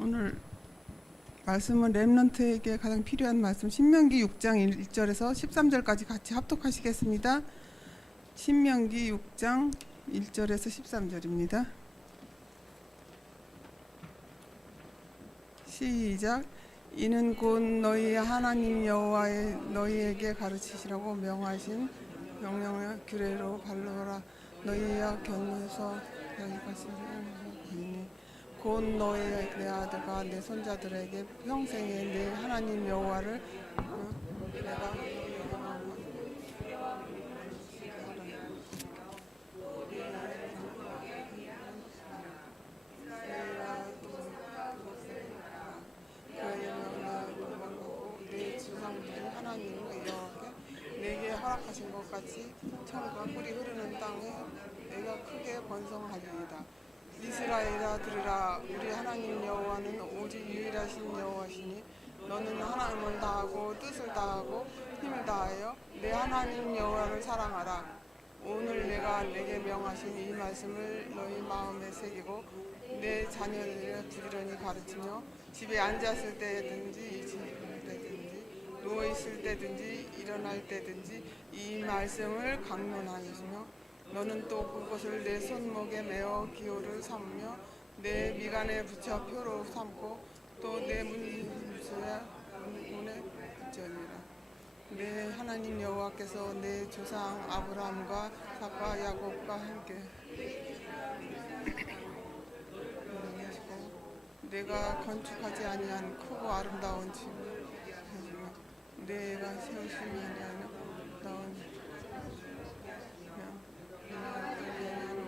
오늘 말씀은 렘넌트에게 가장 필요한 말씀 신명기 6장 1절에서 13절까지 같이 합독하시겠습니다. 신명기 6장 1절에서 13절입니다. 시작. 이는 곧 너희 하나님 여호와의 너희에게 가르치시라고 명하신 명령의 규례로 발로라. 너희야 견고서 여기까지 곧 너의 내 아들과 내 손자들에게 평생에 내 하나님 여호와를 내가 내 조상들이 하나님 여호와께 내게 허락하신 것 같이 천과 꿀이 흐르는 땅에 내가 크게 번성하리이다. 이스라엘아 들으라. 우리 하나님 여호와는 오직 유일하신 여호와시니 너는 하나님을 다하고 뜻을 다하고 힘을 다하여 내 하나님 여호와를 사랑하라. 오늘 내가 내게 명하신 이 말씀을 너희 마음에 새기고 내 자녀들을 부지런히 가르치며 집에 앉았을 때든지 있을 때든지 누워 있을 때든지 일어날 때든지 이 말씀을 강론하시며 너는 또 그것을 내 손목에 메어 기호를 삼으며 내 미간에 붙여 표로 삼고 또 내 문에 붙여리라. 내 하나님 여호와께서 내 조상 아브라함과 이삭과 야곱과 함께 하시고 내가 건축하지 아니한 크고 아름다운 집을 하시며 내가 세우시지 아니하는 아름다운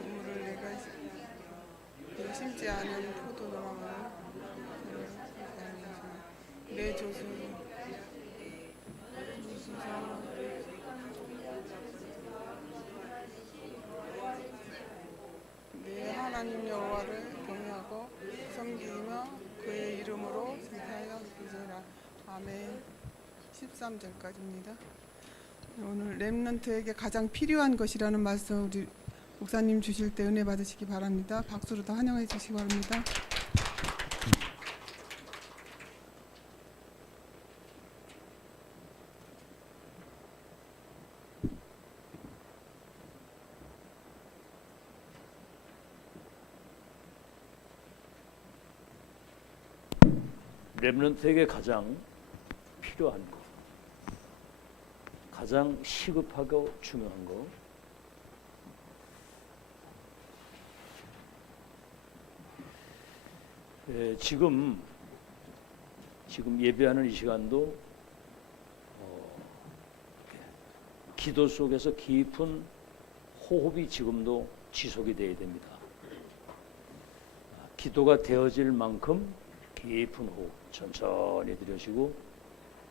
우물을 내가 심지 않은 포도나무를 내 조수 내 하나님 여호와를 경외하고 섬기며 그의 이름으로 선포하여 기지라. 아멘. 13절까지입니다. 오늘 렘넌트에게 가장 필요한 것이라는 말씀 우리 목사님 주실 때 은혜 받으시기 바랍니다. 박수로 더 환영해 주시기 바랍니다. 렘넌트에게 가장 필요한 것, 가장 시급하고 중요한 것, 지금 예배하는 이 시간도 기도 속에서 깊은 호흡이 지금도 지속이 되어야 됩니다. 기도가 되어질 만큼 깊은 호흡 천천히 들여쉬고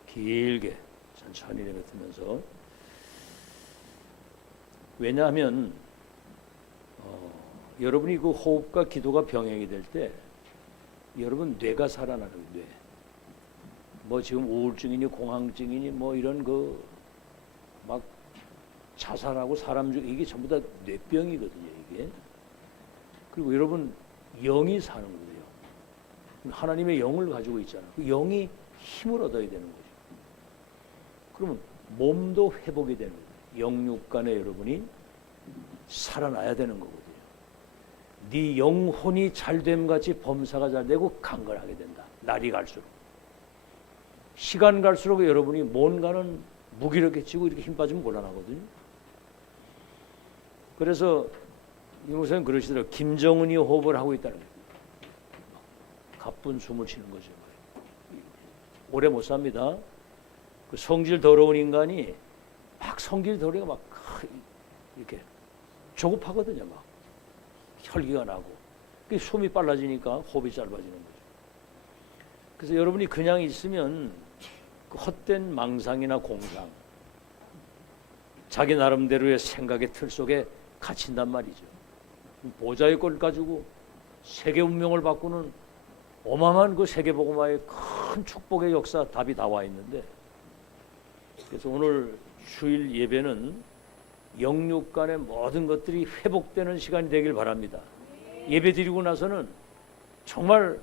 길게 천천히 내뱉으면서, 왜냐하면 여러분이 그 호흡과 기도가 병행이 될 때 여러분 뇌가 살아나는 뇌, 뭐 지금 우울증이니 공황증이니 뭐 이런 그 막 자살하고 사람 죽 이게 전부 다 뇌병이거든요 이게. 그리고 여러분 영이 사는 거예요. 하나님의 영을 가지고 있잖아요. 그 영이 힘을 얻어야 되는 거죠. 그러면 몸도 회복이 되는 거예요. 영육간에 여러분이 살아나야 되는 거거든요. 네 영혼이 잘됨같이 범사가 잘되고 강건하게 된다. 날이 갈수록, 시간 갈수록 여러분이 뭔가는 무기력해지고 이렇게 힘 빠지면 곤란하거든요. 그래서 이 목사님 그러시더라고요. 김정은이 호흡을 하고 있다는 거예요. 가쁜 숨을 쉬는 거죠. 오래 못 삽니다. 그 성질 더러운 인간이 막 성질 더러우니까 막 이렇게 조급하거든요. 막 혈기가 나고 숨이 빨라지니까 호흡이 짧아지는 거죠. 그래서 여러분이 그냥 있으면 그 헛된 망상이나 공상, 자기 나름대로의 생각의 틀 속에 갇힌단 말이죠. 보좌의 걸 가지고 세계 운명을 바꾸는 어마어마한 그 세계복음화의 큰 축복의 역사 답이 다 와 있는데, 그래서 오늘 주일 예배는 영육 간의 모든 것들이 회복되는 시간이 되길 바랍니다. 예배 드리고 나서는 정말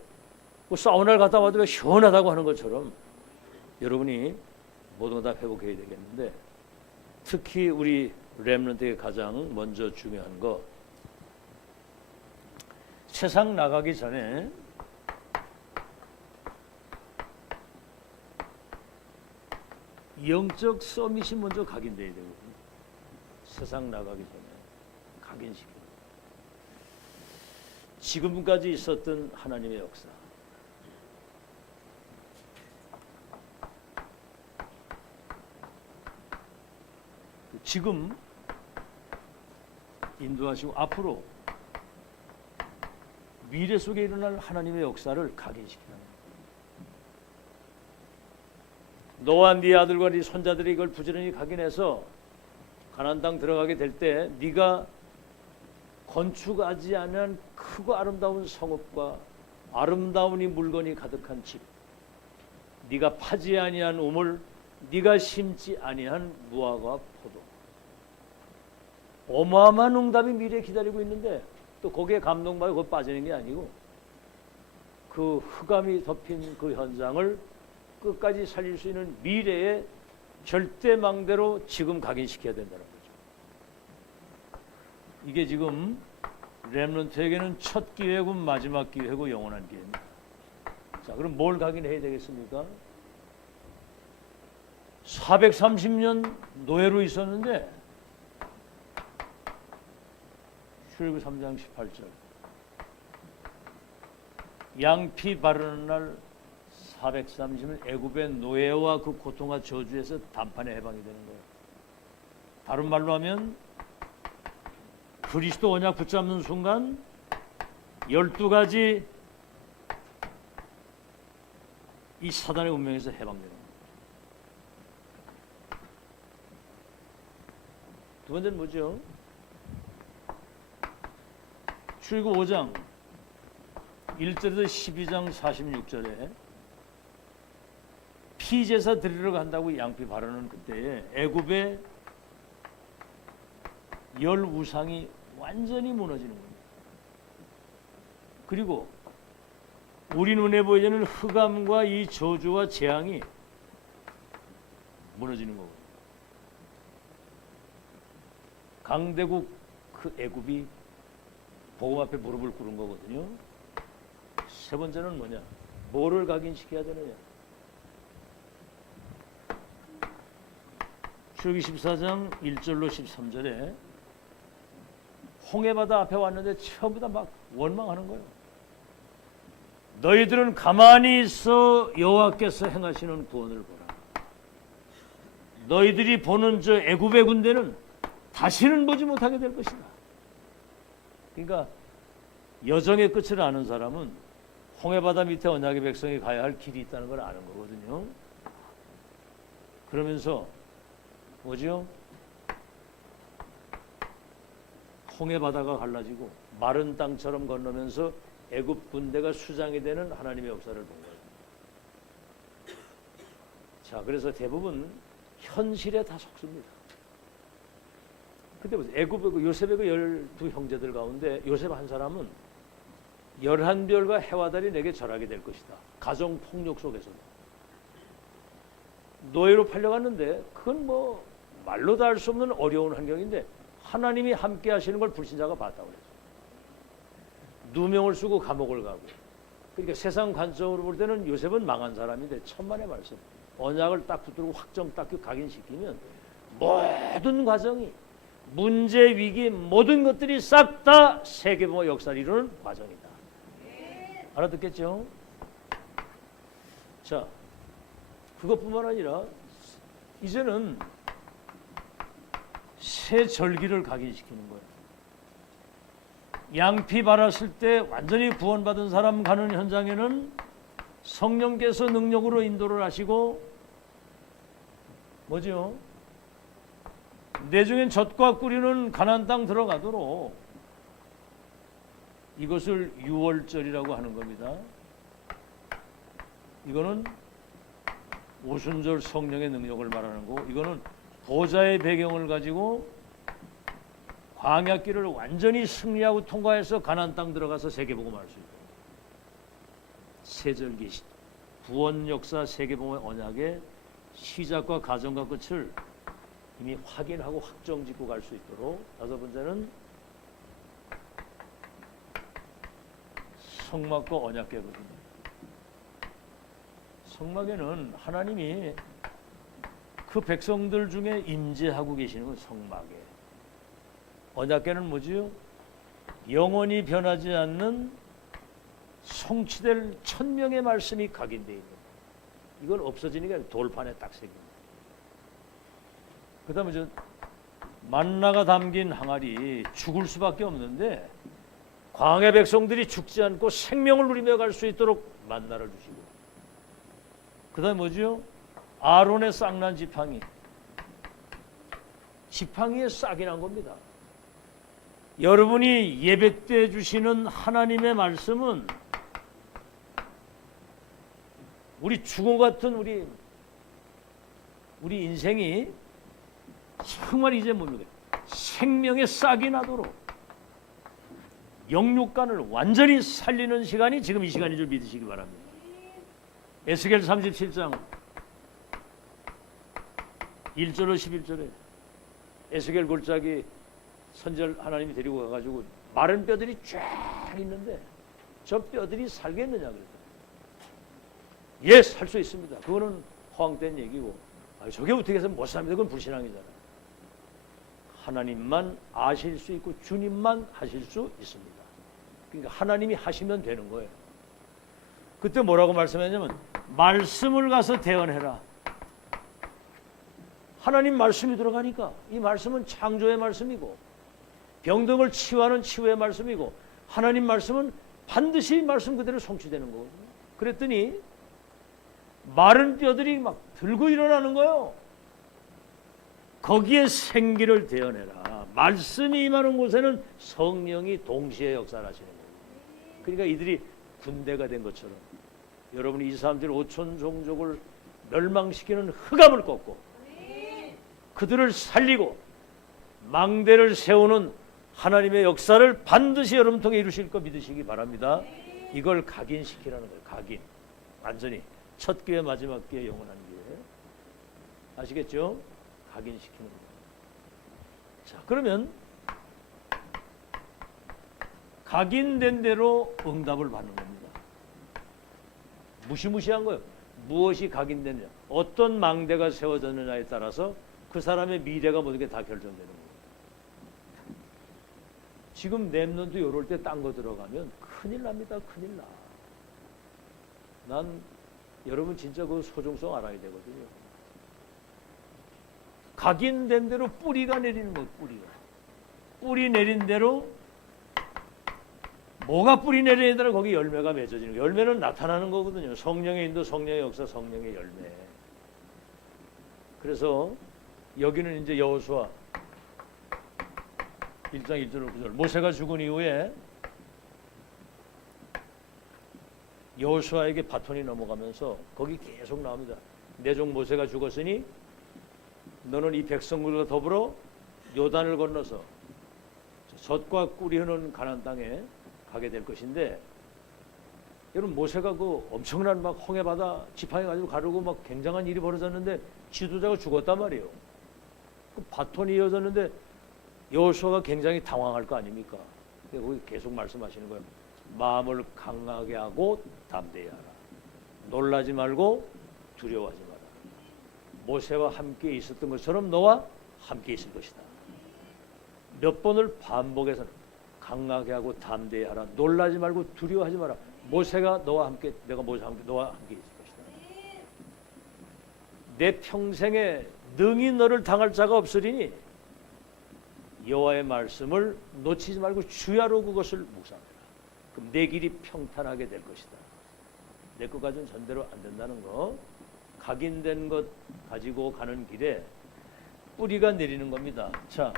뭐 사우나를 갔다 와도 왜 시원하다고 하는 것처럼 여러분이 모든 거 다 회복해야 되겠는데, 특히 우리 렘넌트에게 가장 먼저 중요한 거, 세상 나가기 전에 영적 서밋이 먼저 각인돼야 되거든요. 세상 나가기 전에 각인시켜. 지금까지 있었던 하나님의 역사, 지금 인도하시고 앞으로 미래 속에 일어날 하나님의 역사를 각인시키는 거예요. 너와 네 아들과 네 손자들이 이걸 부지런히 각인해서 가나안 땅 들어가게 될 때 네가 건축하지 않은 크고 아름다운 성읍과 아름다운 이 물건이 가득한 집, 네가 파지 아니한 우물, 네가 심지 아니한 무화과 포도, 어마어마한 응답이 미래에 기다리고 있는데 또 거기에 감동받아 거기 빠지는 게 아니고 그 흑암이 덮인 그 현장을 끝까지 살릴 수 있는 미래의 절대망대로 지금 각인시켜야 된다는 거죠. 이게 지금 렘넌트에게는 첫 기회고 마지막 기회고 영원한 기회입니다. 자, 그럼 뭘 각인해야 되겠습니까? 430년 노예로 있었는데 출애굽 3장 18절 양피 바르는 날 430년 애굽의 노예와 그 고통과 저주에서 단판에 해방이 되는 거예요. 다른 말로 하면 그리스도 언약 붙잡는 순간 12가지 이 사단의 운명에서 해방되는 거예요. 두 번째는 뭐죠? 출애굽 5장 1절에서 12장 46절에 피제사 드리러 간다고 양피 바르는 그때에 애굽의 열 우상이 완전히 무너지는 겁니다. 그리고 우리 눈에 보이는 흑암과 이 저주와 재앙이 무너지는 거고, 강대국 그 애굽이 복음 앞에 무릎을 꿇은 거거든요. 세 번째는 뭐냐? 뭐를 각인시켜야 되느냐? 출애굽기 14장 1절로 13절에 홍해바다 앞에 왔는데 처음부터 막 원망하는 거예요. 너희들은 가만히 있어 여호와께서 행하시는 구원을 보라. 너희들이 보는 저 애굽의 군대는 다시는 보지 못하게 될 것이다. 그러니까 여정의 끝을 아는 사람은 홍해바다 밑에 언약의 백성이 가야 할 길이 있다는 걸 아는 거거든요. 그러면서 뭐죠? 홍해바다가 갈라지고 마른 땅처럼 건너면서 애굽 군대가 수장이 되는 하나님의 역사를 본 거예요. 자, 그래서 대부분 현실에 다 속습니다. 근데 애굽의 요셉의 그 12형제들 가운데 요셉 한 사람은 11별과 해와 달이 내게 절하게 될 것이다. 가정 폭력 속에서도 노예로 팔려갔는데 그건 뭐 말로 다 할 수 없는 어려운 환경인데 하나님이 함께 하시는 걸 불신자가 봤다고 그랬어요. 누명을 쓰고 감옥을 가고. 그러니까 세상 관점으로 볼 때는 요셉은 망한 사람인데 천만의 말씀. 언약을 딱 붙들고 확정 딱 각인시키면 모든 과정이 문제, 위기, 모든 것들이 싹 다 세계보 역사를 이루는 과정이다. 알아듣겠죠? 자, 그것뿐만 아니라 이제는 새 절기를 각인시키는 거예요. 양피 바랐을 때 완전히 구원받은 사람 가는 현장에는 성령께서 능력으로 인도를 하시고 뭐죠? 내중엔 젖과 꿀이는 가나안 땅 들어가도록 이것을 유월절이라고 하는 겁니다. 이거는 오순절 성령의 능력을 말하는 거고, 이거는 보좌의 배경을 가지고 광야길을 완전히 승리하고 통과해서 가나안 땅 들어가서 세계복음을 할 수 있고, 세절기 구원 역사 세계봉의 언약의 시작과 가정과 끝을 이미 확인하고 확정짓고 갈 수 있도록 다섯 번째는 성막과 언약궤거든요. 성막에는 하나님이 그 백성들 중에 임재하고 계시는 건 성막에. 언약궤는 뭐지요? 영원히 변하지 않는 성취될 천명의 말씀이 각인되어 있는 거예요. 이건 없어지는 게 아니라 돌판에 딱 새깁니다. 그 다음에 만나가 담긴 항아리 죽을 수밖에 없는데 광야 백성들이 죽지 않고 생명을 누리며 갈 수 있도록 만나를 주시고, 그 다음에 뭐죠? 아론의 싹난 지팡이, 지팡이에 싹이 난 겁니다. 여러분이 예배 때 주시는 하나님의 말씀은 우리 죽음 같은 우리 인생이 정말 이제 뭡니까? 생명의 싹이 나도록 영육간을 완전히 살리는 시간이 지금 이 시간인 줄 믿으시기 바랍니다. 에스겔 37장 1절로 11절에 에스겔 골짜기 선지자 하나님이 데리고 가가지고 마른 뼈들이 쫙 있는데 저 뼈들이 살겠느냐 그랬더니 예, 살 수 있습니다. 그거는 허황된 얘기고, 저게 어떻게 해서 못 삽니다. 그건 불신앙이잖아요. 하나님만 아실 수 있고 주님만 하실 수 있습니다. 그러니까 하나님이 하시면 되는 거예요. 그때 뭐라고 말씀했냐면 말씀을 가서 대언해라. 하나님 말씀이 들어가니까 이 말씀은 창조의 말씀이고 병등을 치유하는 치유의 말씀이고 하나님 말씀은 반드시 말씀 그대로 성취되는 거거든요. 그랬더니 마른 뼈들이 막 들고 일어나는 거예요. 거기에 생기를 대어내라. 말씀이 임하는 곳에는 성령이 동시에 역사하시는 거예요. 그러니까 이들이 군대가 된 것처럼 여러분이 이 사람들이 오촌 종족을 멸망시키는 흑암을 꺾고 그들을 살리고 망대를 세우는 하나님의 역사를 반드시 여러분 통해 이루실 거 믿으시기 바랍니다. 이걸 각인시키라는 거예요. 각인. 완전히 첫 기회 마지막 기회 영원한 기회. 아시겠죠? 각인시키는 거예요. 자, 그러면 각인된 대로 응답을 받는 겁니다. 무시무시한 거예요. 무엇이 각인되느냐, 어떤 망대가 세워졌느냐에 따라서 그 사람의 미래가 모든 게 다 결정되는 거예요. 지금 랩런트 요럴 때 딴 거 들어가면 큰일 납니다. 큰일 나. 난 여러분 진짜 그 소중성 알아야 되거든요. 각인된 대로 뿌리가 내리는 거예요. 뿌리 내린 대로 뭐가 뿌리 내려야 되나 거기 열매가 맺어지는 거예요. 열매는 나타나는 거거든요. 성령의 인도, 성령의 역사, 성령의 열매. 그래서 여기는 이제 여호수아 1장 1절 9절 모세가 죽은 이후에 여호수아에게 바톤이 넘어가면서 거기 계속 나옵니다. 내 종 모세가 죽었으니 너는 이 백성들과 더불어 요단을 건너서 젖과 꿀이 흐르는 가나안 땅에 가게 될 것인데, 여러분 모세가 그 엄청난 막 홍해 바다 지팡이 가지고 가르고 막 굉장한 일이 벌어졌는데 지도자가 죽었단 말이에요. 그 바톤이 이어졌는데 여호수아가 굉장히 당황할 거 아닙니까? 거기 계속 말씀하시는 거예요. 마음을 강하게 하고 담대히 하라. 놀라지 말고 두려워하지 마라. 모세와 함께 있었던 것처럼 너와 함께 있을 것이다. 몇 번을 반복해서는 강하게 하고 담대히 하라. 놀라지 말고 두려워하지 마라. 모세가 너와 함께, 내가 모세와 함께 너와 함께 있을 것이다. 내 평생에 능히 너를 당할 자가 없으리니 여호와의 말씀을 놓치지 말고 주야로 그것을 묵상하라. 그럼 내 길이 평탄하게 될 것이다. 내 것 가지고는 전대로 안 된다는 거. 각인된 것 가지고 가는 길에 뿌리가 내리는 겁니다. 자,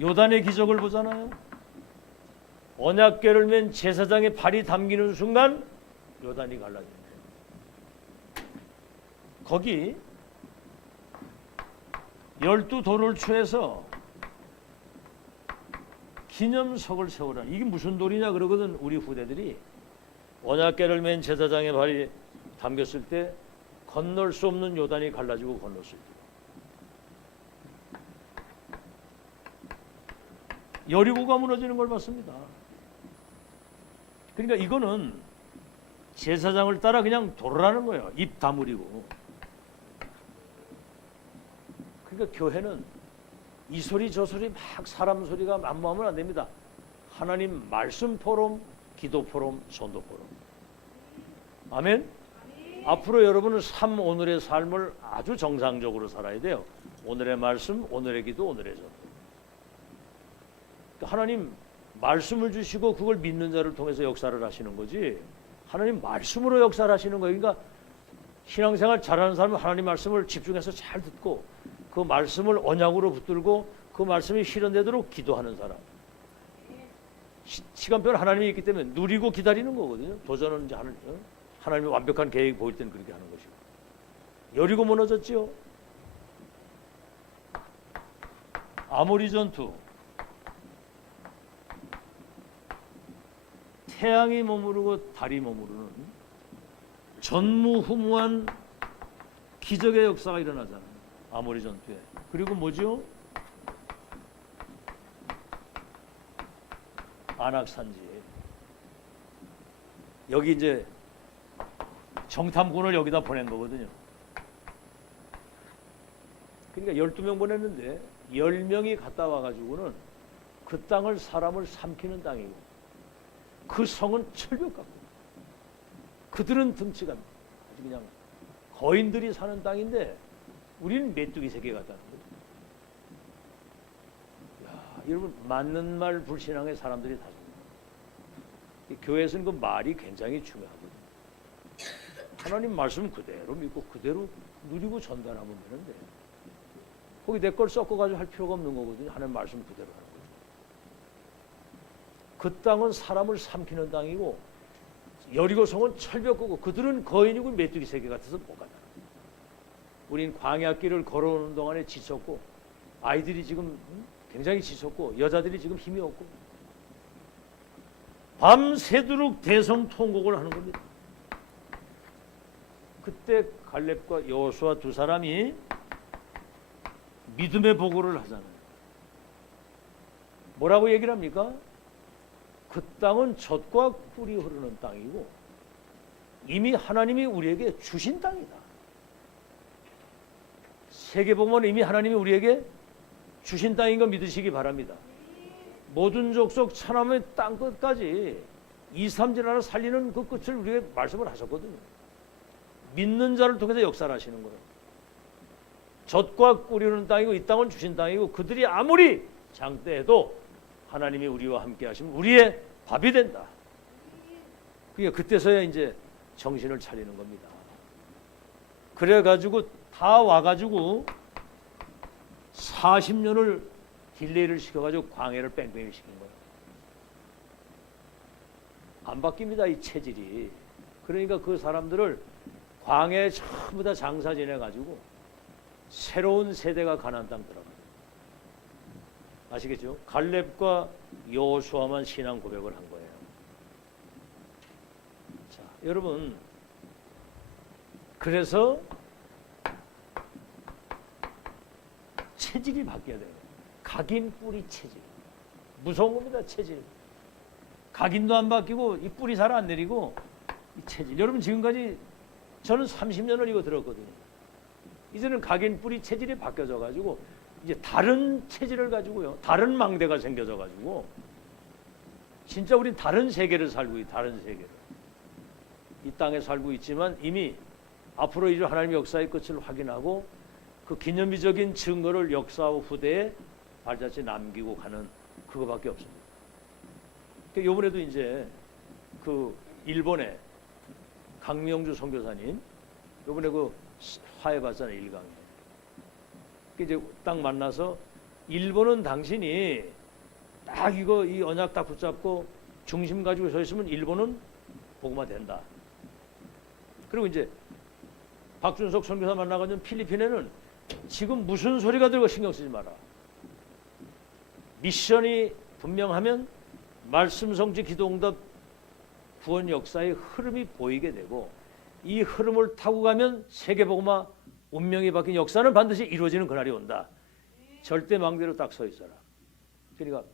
요단의 기적을 보잖아요. 언약궤를 맨 제사장의 발이 담기는 순간 요단이 갈라집니다. 거기 12돌을 취해서 기념석을 세우라. 이게 무슨 돌이냐 그러거든 우리 후대들이. 언약궤를 맨 제사장의 발이 담겼을 때 건널 수 없는 요단이 갈라지고 건넜을 때 여리고가 무너지는 걸 봤습니다. 그러니까 이거는 제사장을 따라 그냥 돌아라는 거예요. 입 다물이고. 그러니까 교회는 이 소리 저 소리 막 사람 소리가 만무하면 안 됩니다. 하나님 말씀 포럼, 기도 포럼, 전도 포럼. 아멘? 앞으로 여러분은 오늘의 삶을 아주 정상적으로 살아야 돼요. 오늘의 말씀, 오늘의 기도, 오늘의 전도. 그러니까 하나님 말씀을 주시고 그걸 믿는 자를 통해서 역사를 하시는 거지. 하나님 말씀으로 역사를 하시는 거예요. 그러니까 신앙생활 잘하는 사람은 하나님 말씀을 집중해서 잘 듣고 그 말씀을 언약으로 붙들고 그 말씀이 실현되도록 기도하는 사람. 시간표는 하나님이 있기 때문에 누리고 기다리는 거거든요. 도전은 이제 하나님의 완벽한 계획이 보일 때는 그렇게 하는 것이고. 여리고 무너졌지요. 아모리 전투. 태양이 머무르고 달이 머무르는 전무후무한 기적의 역사가 일어나잖아요. 아모리 전투에. 그리고 뭐죠? 안악산지. 여기 이제 정탐군을 여기다 보낸 거거든요. 그러니까 12명 보냈는데 10명이 갔다 와가지고는 그 땅을 사람을 삼키는 땅이고 그 성은 철벽 같고 그들은 등치가 아주 그냥 거인들이 사는 땅인데 우리는 메뚜기 세계 같다는 거죠. 야, 여러분 맞는 말 불신앙의 사람들이 다 줍니다. 교회에서는 그 말이 굉장히 중요하거든요. 하나님 말씀 그대로 믿고 그대로 누리고 전달하면 되는데 거기 내 걸 섞어가지고 할 필요가 없는 거거든요. 하나님 말씀 그대로 하는 거죠. 그 땅은 사람을 삼키는 땅이고 여리고성은 철벽이고 그들은 거인이고 메뚜기 세계 같아서 못 가다. 우린 광야길을 걸어오는 동안에 지쳤고 아이들이 지금 굉장히 지쳤고 여자들이 지금 힘이 없고 밤새도록 대성통곡을 하는 겁니다. 그때 갈렙과 여호수아 두 사람이 믿음의 보고를 하잖아요. 뭐라고 얘기를 합니까? 그 땅은 젖과 꿀이 흐르는 땅이고 이미 하나님이 우리에게 주신 땅이다. 세계복음은 이미 하나님이 우리에게 주신 땅인 거 믿으시기 바랍니다. 모든 족속 천하의 땅 끝까지 2, 3질 하나 살리는 그 끝을 우리에게 말씀을 하셨거든요. 믿는 자를 통해서 역사를 하시는 거예요. 젖과 꿀이 흐르는 땅이고 이 땅은 주신 땅이고 그들이 아무리 장대해도 하나님이 우리와 함께 하시면 우리의 밥이 된다. 그러니까 그때서야 이제 정신을 차리는 겁니다. 그래가지고 다 와가지고 40년을 딜레이를 시켜가지고 광해를 뺑뺑이 시킨 거예요. 안 바뀝니다, 이 체질이. 그러니까 그 사람들을 광해에 전부 다 장사 지내가지고 새로운 세대가 가나안 땅 들어가요. 아시겠죠? 갈렙과 여호수아만 신앙 고백을 한 거예요. 자, 여러분, 그래서 체질이 바뀌어야 돼요. 각인 뿌리 체질. 무서운 겁니다, 체질. 각인도 안 바뀌고 이 뿌리 잘 안 내리고 이 체질. 여러분 지금까지 저는 30년을 이거 들었거든요. 이제는 각인 뿌리 체질이 바뀌어져 가지고 이제 다른 체질을 가지고요. 다른 망대가 생겨져 가지고 진짜 우린 다른 세계를 살고 있어요. 다른 세계를. 이 땅에 살고 있지만 이미 앞으로 이제 하나님의 역사의 끝을 확인하고 그 기념비적인 증거를 역사 후대에 발자취 남기고 가는 그거밖에 없습니다. 그러니까 이번에도 이제 그 일본의 강명주 선교사님 이번에 그 화해 봤잖아요, 일강에. 이제 딱 만나서 일본은 당신이 딱 이거 이 언약 딱 붙잡고 중심 가지고 서 있으면 일본은 복음화 된다. 그리고 이제 박준석 선교사 만나가지고 필리핀에는 지금 무슨 소리가 들고 신경 쓰지 마라. 미션이 분명하면 말씀 성취 기도 응답 구원 역사의 흐름이 보이게 되고 이 흐름을 타고 가면 세계복음화 운명이 바뀐 역사는 반드시 이루어지는 그날이 온다. 절대 망대로 딱 서 있어라. 그러니까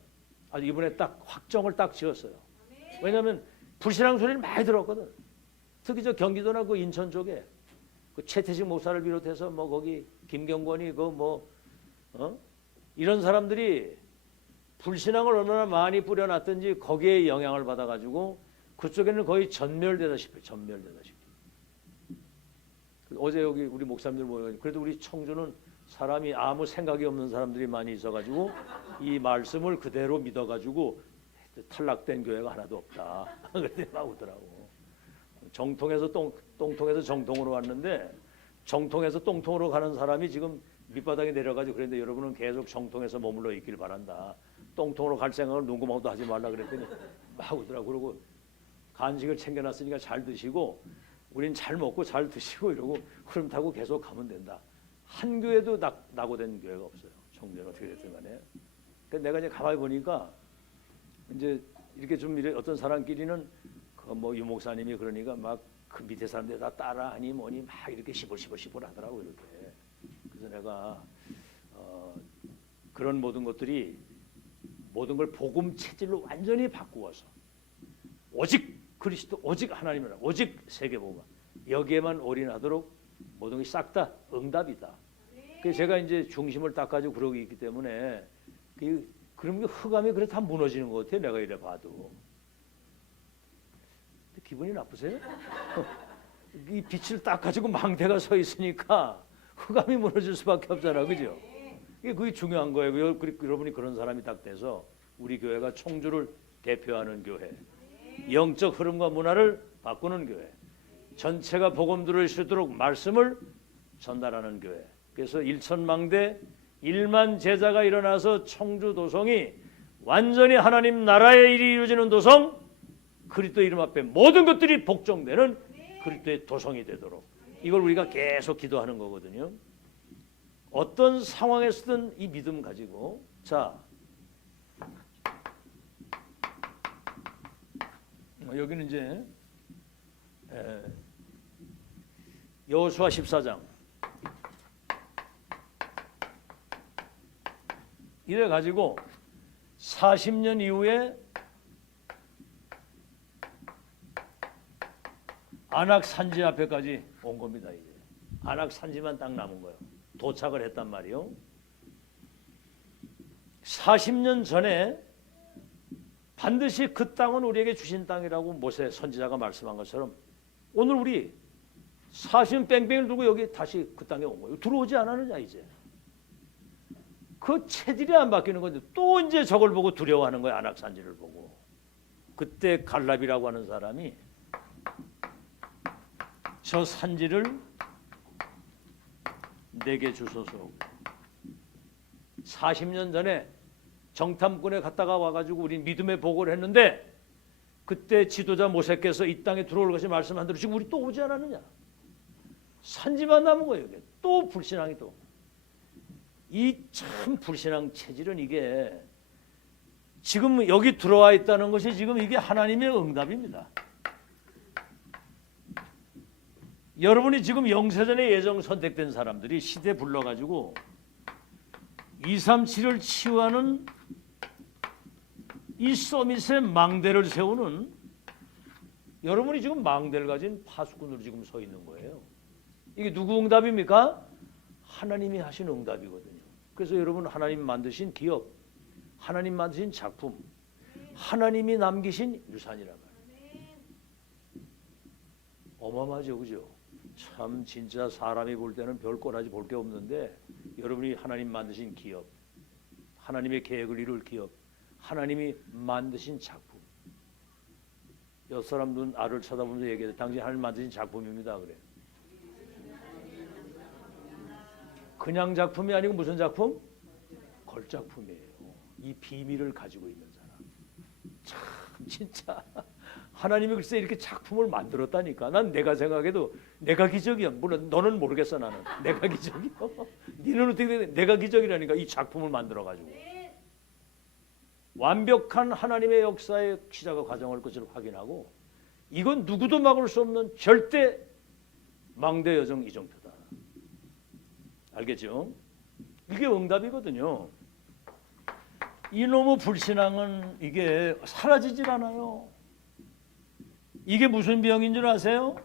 아주 이번에 딱 확정을 딱 지었어요. 왜냐하면 불신앙 소리를 많이 들었거든. 특히 저 경기도나 그 인천 쪽에 그 최태식 목사를 비롯해서 뭐 거기 김경권이 이런 사람들이 불신앙을 얼마나 많이 뿌려놨든지 거기에 영향을 받아가지고 그쪽에는 거의 전멸되다시피. 어제 여기 우리 목사님들 모여 그래도 우리 청주는 사람이 아무 생각이 없는 사람들이 많이 있어가지고 이 말씀을 그대로 믿어가지고 탈락된 교회가 하나도 없다. 그랬더니 막 오더라고. 정통에서 똥통에서 정통으로 왔는데 정통에서 똥통으로 가는 사람이 지금 밑바닥에 내려가지고 그랬는데 여러분은 계속 정통에서 머물러 있길 바란다. 똥통으로 갈 생각을 눈금하고도 하지 말라 그랬더니 막 오더라고. 그러고 간식을 챙겨놨으니까 잘 드시고 우린 잘 먹고 잘 드시고 이러고 흐름 타고 계속 가면 된다. 한 교회도 낙오된 교회가 없어요. 청주는 어떻게 됐든 간에. 그러니까 내가 이제 가만히 보니까 이제 이렇게 좀 어떤 사람끼리는 그 뭐 유목사님이 그러니까 막 그 밑에 사람들 다 따라하니 뭐니 막 이렇게 시벌시벌 하더라고 이렇게. 그래서 내가 그런 모든 것들이 모든 걸 복음 체질로 완전히 바꾸어서 오직 그리스도, 오직 하나님이라, 오직 세계복음 여기에만 올인하도록 모든 것이 싹 다 응답이다. 그래서 제가 이제 중심을 딱 가지고 그러고 있기 때문에 그런 흑암이 그래 다 무너지는 것 같아요. 내가 이래 봐도. 기분이 나쁘세요? 이 빛을 딱 가지고 망대가 서 있으니까 흑암이 무너질 수밖에 없잖아, 그죠? 그게 중요한 거예요. 여러분이 그런 사람이 딱 돼서 우리 교회가 청주를 대표하는 교회, 영적 흐름과 문화를 바꾸는 교회, 전체가 복음 들을 수 있도록 말씀을 전달하는 교회. 그래서 일천망대 1만 제자가 일어나서 청주 도성이 완전히 하나님 나라의 일이 이루어지는 도성, 그리스도 이름 앞에 모든 것들이 복종되는 그리스도의 도성이 되도록 이걸 우리가 계속 기도하는 거거든요. 어떤 상황에서든 이 믿음 가지고 자 여기는 이제 여호수아 14장 이래 가지고 40년 이후에 안악 산지 앞에까지 온 겁니다. 이제 안악 산지만 딱 남은 거예요. 도착을 했단 말이요. 40년 전에 반드시 그 땅은 우리에게 주신 땅이라고 모세 선지자가 말씀한 것처럼 오늘 우리 40년 뺑뺑이를 두고 여기 다시 그 땅에 온 거예요. 들어오지 않았느냐 이제. 그 체질이 안 바뀌는 건데 또 이제 저걸 보고 두려워하는 거예요. 안악 산지를 보고. 그때 갈랍이라고 하는 사람이 저 산지를 내게 주소서. 40년 전에 정탐꾼에 갔다가 와가지고 우리 믿음의 보고를 했는데 그때 지도자 모세께서 이 땅에 들어올 것이 말씀한 대로 지금 우리 또 오지 않았느냐. 산지만 남은 거예요. 또 불신앙이 또. 이 참 불신앙 체질은 이게 지금 여기 들어와 있다는 것이 지금 이게 하나님의 응답입니다. 여러분이 지금 영세전에 예정 선택된 사람들이 시대 불러가지고 237을 치유하는 이 서밋에 망대를 세우는 여러분이 지금 망대를 가진 파수꾼으로 지금 서 있는 거예요. 이게 누구 응답입니까? 하나님이 하신 응답이거든요. 그래서 여러분 하나님 만드신 기업, 하나님 만드신 작품, 하나님이 남기신 유산이란 말이에요. 어마어마하죠, 그죠? 참 진짜 사람이 볼 때는 별 꼬라지 볼 게 없는데 여러분이 하나님 만드신 기업, 하나님의 계획을 이룰 기업, 하나님이 만드신 작품. 옆 사람 눈 알을 쳐다보면서 얘기해. 당신 하나님 만드신 작품입니다. 그래. 그냥 작품이 아니고 무슨 작품? 걸작품이에요. 이 비밀을 가지고 있는 사람. 참 진짜 하나님이 글쎄 이렇게 작품을 만들었다니까. 난 내가 생각해도 내가 기적이야. 물론 너는 모르겠어. 나는 내가 기적이야. 니는 어떻게 돼? 내가 기적이라니까. 이 작품을 만들어가지고 완벽한 하나님의 역사의 시작과 과정을 것을 확인하고 이건 누구도 막을 수 없는 절대 망대 여정 이정표다. 알겠죠? 이게 응답이거든요. 이놈의 불신앙은 이게 사라지질 않아요. 이게 무슨 병인 줄 아세요?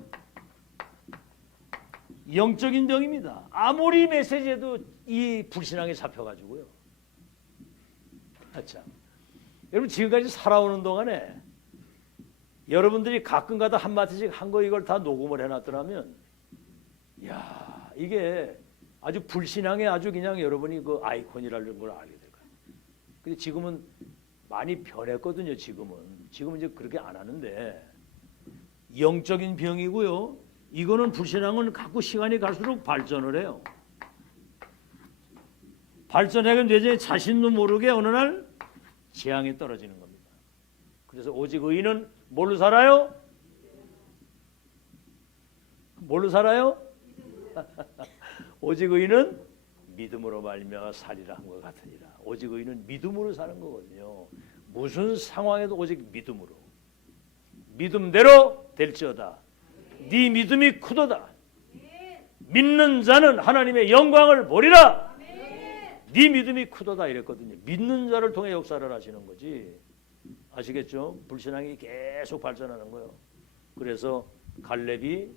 영적인 병입니다. 아무리 메시지해도 이 불신앙에 잡혀가지고요. 참. 여러분 지금까지 살아오는 동안에 여러분들이 가끔가다 한마디씩 한 거 이걸 다 녹음을 해놨더라면, 야 이게 아주 불신앙의 아주 그냥 여러분이 그 아이콘이라는 걸 알게 될 거예요. 근데 지금은 많이 변했거든요. 지금은 이제 그렇게 안 하는데 영적인 병이고요. 이거는 불신앙은 자꾸 시간이 갈수록 발전을 해요. 발전하게 되자 자신도 모르게 어느 날 재앙에 떨어지는 겁니다. 그래서 오직 의인은 뭘로 살아요? 뭘로 살아요? 오직 의인은 믿음으로 말미암아 살리라 한 것 같으니라. 오직 의인은 믿음으로 사는 거거든요. 무슨 상황에도 오직 믿음으로. 믿음대로 될지어다. 네 믿음이 크도다. 믿는 자는 하나님의 영광을 보리라. 네 믿음이 크도다 이랬거든요. 믿는 자를 통해 역사를 하시는 거지. 아시겠죠? 불신앙이 계속 발전하는 거예요. 그래서 갈렙이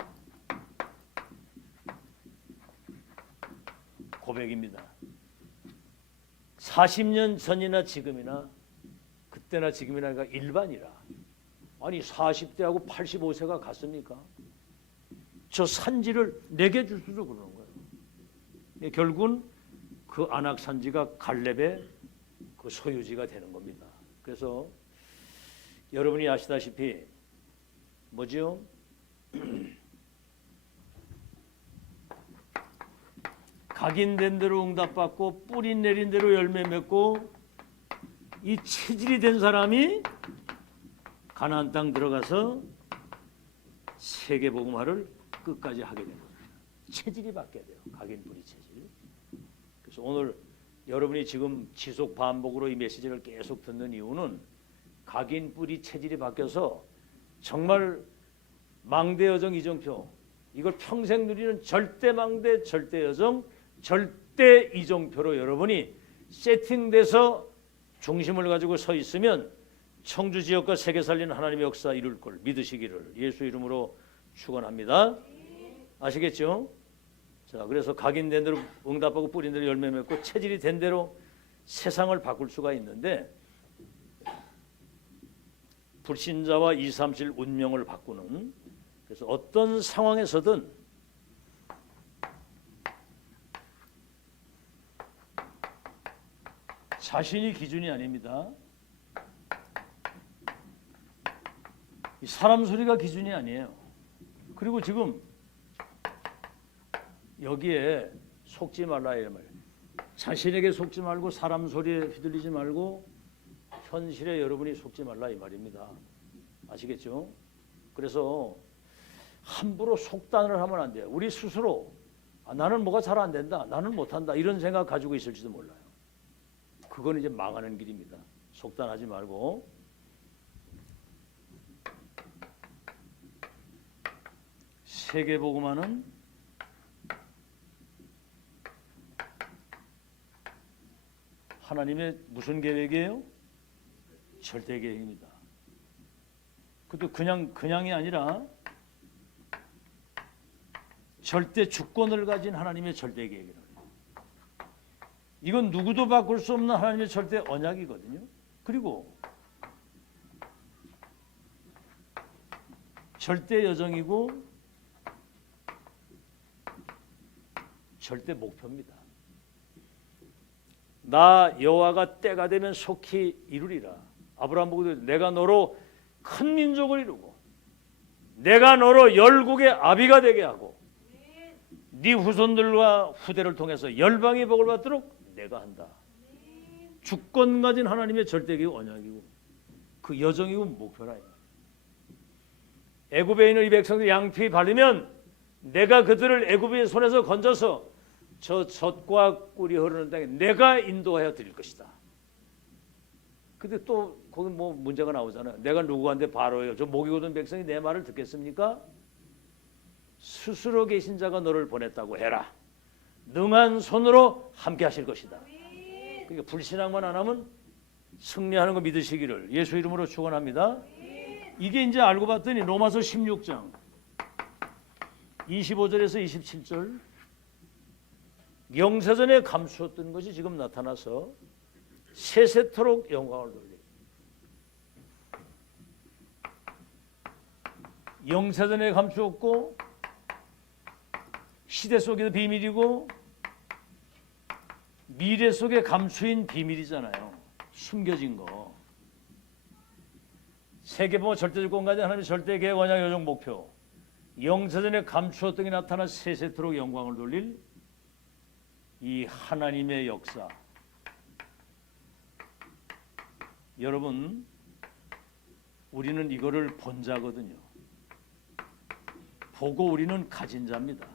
고백입니다. 40년 전이나 지금이나 그때나 지금이나가 일반이라. 아니 40대하고 85세가 같습니까? 저 산지를 내게 줄 수도 그러는 거예요. 결국은 그 아낙 산지가 갈렙의 그 소유지가 되는 겁니다. 그래서 여러분이 아시다시피 뭐죠? 각인된 대로 응답받고 뿌리 내린 대로 열매 맺고 이 체질이 된 사람이 가나안 땅 들어가서 세계복음화를 끝까지 하게 됩니다. 체질이 바뀌어야 돼요. 각인 뿌리 체질. 그래서 오늘 여러분이 지금 지속 반복으로 이 메시지를 계속 듣는 이유는 각인 뿌리 체질이 바뀌어서 정말 망대 여정 이정표 이걸 평생 누리는 절대 망대 절대 여정 절대 이정표로 여러분이 세팅돼서 중심을 가지고 서 있으면 청주 지역과 세계 살리는 하나님의 역사 이룰 걸 믿으시기를 예수 이름으로 축원합니다. 아시겠죠? 자, 그래서 각인된 대로 응답하고 뿌린 대로 열매 맺고 체질이 된 대로 세상을 바꿀 수가 있는데 불신자와 237 운명을 바꾸는 그래서 어떤 상황에서든 자신이 기준이 아닙니다. 사람 소리가 기준이 아니에요. 그리고 지금 여기에 속지 말라 이 말이에요. 자신에게 속지 말고 사람 소리에 휘둘리지 말고 현실에 여러분이 속지 말라 이 말입니다. 아시겠죠? 그래서 함부로 속단을 하면 안 돼요. 우리 스스로 나는 뭐가 잘 안 된다. 나는 못한다. 이런 생각 가지고 있을지도 몰라요. 그건 이제 망하는 길입니다. 속단하지 말고 세계복음화는 하나님의 무슨 계획이에요? 절대 계획입니다. 그것도 그냥이 아니라 절대 주권을 가진 하나님의 절대 계획이라고 해요. 이건 누구도 바꿀 수 없는 하나님의 절대 언약이거든요. 그리고 절대 여정이고 절대 목표입니다. 나 여호와가 때가 되면 속히 이루리라. 아브라함 보고 내가 너로 큰 민족을 이루고 내가 너로 열국의 아비가 되게 하고 네 후손들과 후대를 통해서 열방의 복을 받도록 내가 한다. 주권 가진 하나님의 절대계획 언약이고 그 여정이고 목표라. 애굽에 있는 이 백성들 양피 바르면 내가 그들을 애굽의 손에서 건져서 저 젖과 꿀이 흐르는 땅에 내가 인도하여 드릴 것이다. 근데 또 거기 뭐 문제가 나오잖아요. 내가 누구한테 바로요. 저 목이 곧은 백성이 내 말을 듣겠습니까? 스스로 계신 자가 너를 보냈다고 해라. 능한 손으로 함께 하실 것이다. 그러니까 불신앙만 안 하면 승리하는 거 믿으시기를 예수 이름으로 축원합니다. 이게 이제 알고 봤더니 로마서 16장 25절에서 27절 영세전에 감추었던 것이 지금 나타나서 세세토록 영광을 돌리고 영세전에 감추었고 시대 속에도 비밀이고 미래 속에 감추인 비밀이잖아요. 숨겨진 거. 세계보호 절대적 공간이 하나님의 절대 계획 원약 요정 목표. 영세전에 감추었던 게 나타나 세세토록 영광을 돌릴 이 하나님의 역사. 여러분, 우리는 이거를 본 자거든요. 보고 우리는 가진 자입니다.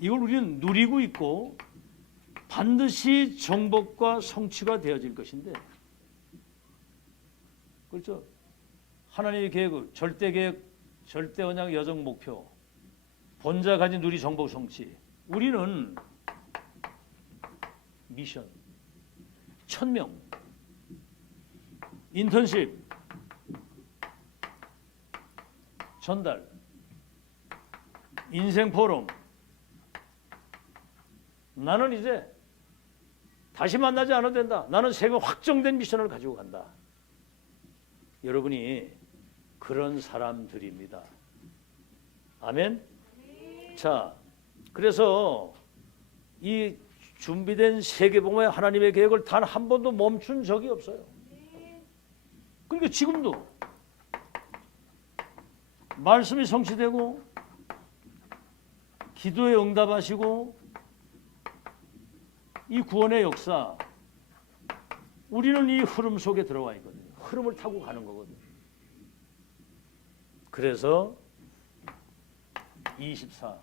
이걸 우리는 누리고 있고 반드시 정복과 성취가 되어질 것인데, 그렇죠? 하나님의 계획, 절대 계획, 절대 언약 여정 목표, 본자 가진 누리 정복 성취. 우리는 미션, 1000명, 인턴십, 전달, 인생 포럼. 나는 이제 다시 만나지 않아도 된다. 나는 새거 확정된 미션을 가지고 간다. 여러분이 그런 사람들입니다. 아멘. 자, 그래서 이 준비된 세계복음의 하나님의 계획을 단 한 번도 멈춘 적이 없어요. 그러니까 지금도 말씀이 성취되고 기도에 응답하시고 이 구원의 역사, 우리는 이 흐름 속에 들어와 있거든요. 흐름을 타고 가는 거거든요. 그래서 24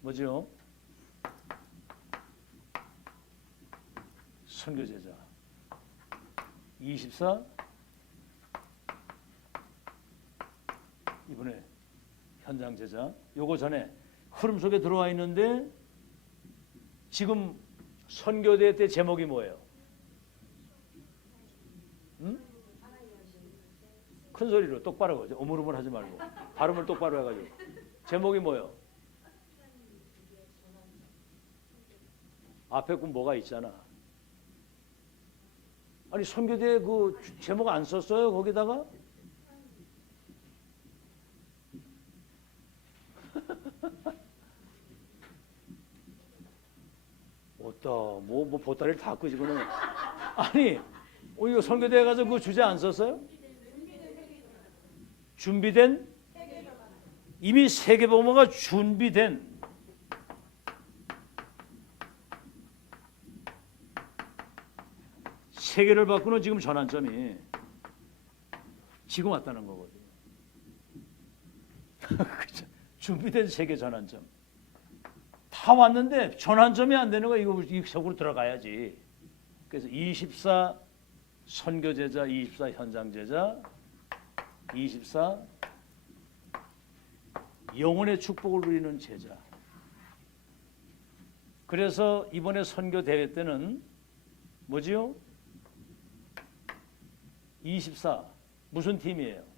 뭐죠? 선교제자 24 이번에 현장 제자. 요거 전에 흐름 속에 들어와 있는데 지금 선교대 때 제목이 뭐예요? 응? 큰 소리로 똑바로 오물오물 하지 말고 발음을 똑바로 해가지고 제목이 뭐예요? 앞에 그 뭐가 있잖아. 아니 선교대 그 제목 안 썼어요 거기다가? 어따 뭐 보따리를 다 끄지고는 아니 이거 선교대에 가서 그 주제 안 썼어요? 준비된 이미 세계복음화가 준비된 세계를 바꾸는 지금 전환점이 지금 왔다는 거거든요. 그렇죠? 준비된 세계 전환점. 다 왔는데 전환점이 안 되는 거 이거 이 속으로 들어가야지. 그래서 24 선교제자, 24 현장제자, 24 영혼의 축복을 누리는 제자. 그래서 이번에 선교 대회 때는 뭐지요? 24 무슨 팀이에요?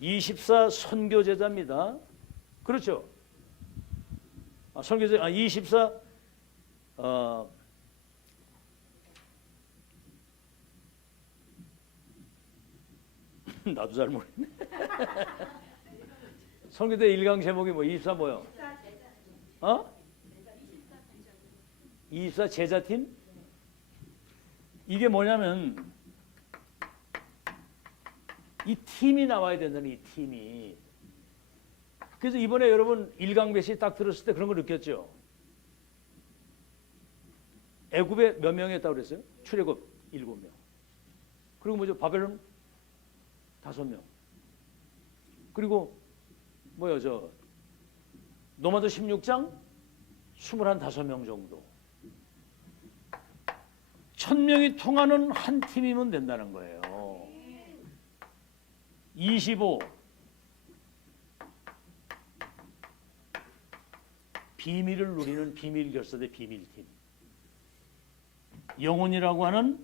(24) 선교제자입니다. 그렇죠? 선교제자 24 나도 잘 모르겠네. 선교대 1강 제목이 뭐 24 뭐요? 24 제자팀? 이게 뭐냐면 이 팀이 나와야 된다는 이 팀이. 그래서 이번에 여러분 1강 메시지 딱 들었을 때 그런 거 느꼈죠? 애굽에 몇 명이 했다고 그랬어요? 출애굽 7명. 그리고 뭐죠? 바벨론 5명. 그리고 뭐요? 저 노마도 16장 25명 정도. 1000명이 통하는 한 팀이면 된다는 거예요. 25. 비밀을 누리는 비밀 결사대 비밀팀. 영혼이라고 하는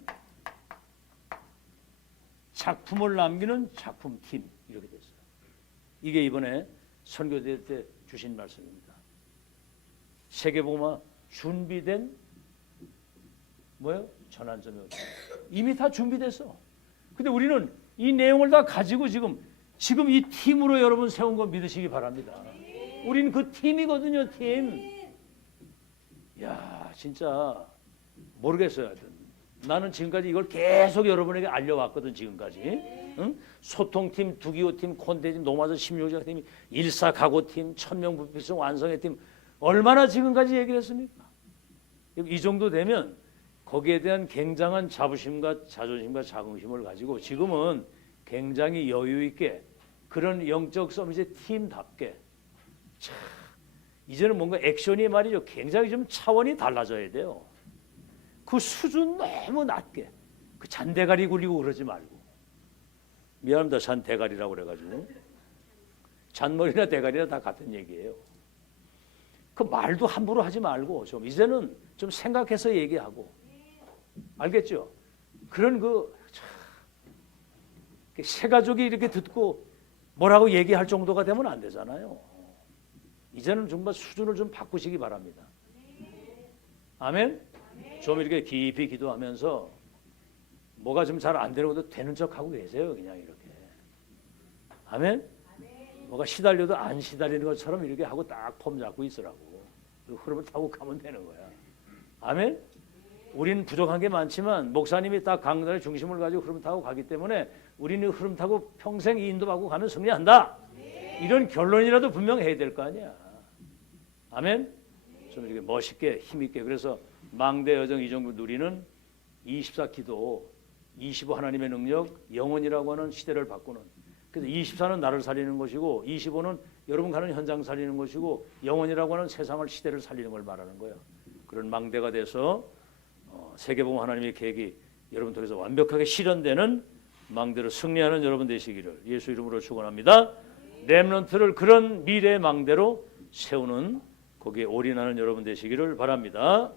작품을 남기는 작품팀. 이렇게 됐어요. 이게 이번에 선교대 때 주신 말씀입니다. 세계복음화 준비된 뭐예요? 전환점이 이미 다 준비됐어. 근데 우리는 이 내용을 다 가지고 지금 이 팀으로 여러분 세운 거 믿으시기 바랍니다. 우리는 그 팀이거든요, 팀. 야, 진짜 모르겠어요. 나는 지금까지 이걸 계속 여러분에게 알려왔거든, 지금까지. 응? 소통팀, 두기호팀, 콘대팀, 노마저 16자팀, 일사가고팀, 천명 부필성 완성의 팀. 얼마나 지금까지 얘기를 했습니까? 이 정도 되면 거기에 대한 굉장한 자부심과 자존심과 자긍심을 가지고 지금은 굉장히 여유 있게 그런 영적 서밋의 팀답게 참, 이제는 뭔가 액션이 말이죠. 굉장히 좀 차원이 달라져야 돼요. 그 수준 너무 낮게 그 잔대가리 굴리고 그러지 말고. 미안합니다. 잔대가리라고 그래가지고. 잔머리나 대가리나 다 같은 얘기예요. 그 말도 함부로 하지 말고 좀 이제는 좀 생각해서 얘기하고. 알겠죠? 그런 새 가족이 이렇게 듣고 뭐라고 얘기할 정도가 되면 안 되잖아요. 이제는 정말 수준을 좀 바꾸시기 바랍니다. 아멘? 좀 이렇게 깊이 기도하면서 뭐가 좀 잘 안 되는 것도 되는 척 하고 계세요. 그냥 이렇게. 아멘? 뭐가 시달려도 안 시달리는 것처럼 이렇게 하고 딱 폼 잡고 있으라고. 그 흐름을 타고 가면 되는 거야. 아멘? 우리는 부족한 게 많지만 목사님이 딱 강단의 중심을 가지고 흐름 타고 가기 때문에 우리는 흐름 타고 평생 인도받고 가면 승리한다. 이런 결론이라도 분명 해야 될 거 아니야. 아멘? 좀 이렇게 멋있게 힘있게. 그래서 망대 여정 이정부 누리는 24 기도, 25 하나님의 능력, 영혼이라고 하는 시대를 바꾸는. 그래서 24는 나를 살리는 것이고 25는 여러분 가는 현장 살리는 것이고 영혼이라고 하는 세상을 시대를 살리는 걸 말하는 거예요. 그런 망대가 돼서 세계복음 하나님의 계획이 여러분 통해서 완벽하게 실현되는 망대로 승리하는 여러분 되시기를 예수 이름으로 축원합니다. 렘넌트를 그런 미래의 망대로 세우는 거기에 올인하는 여러분 되시기를 바랍니다.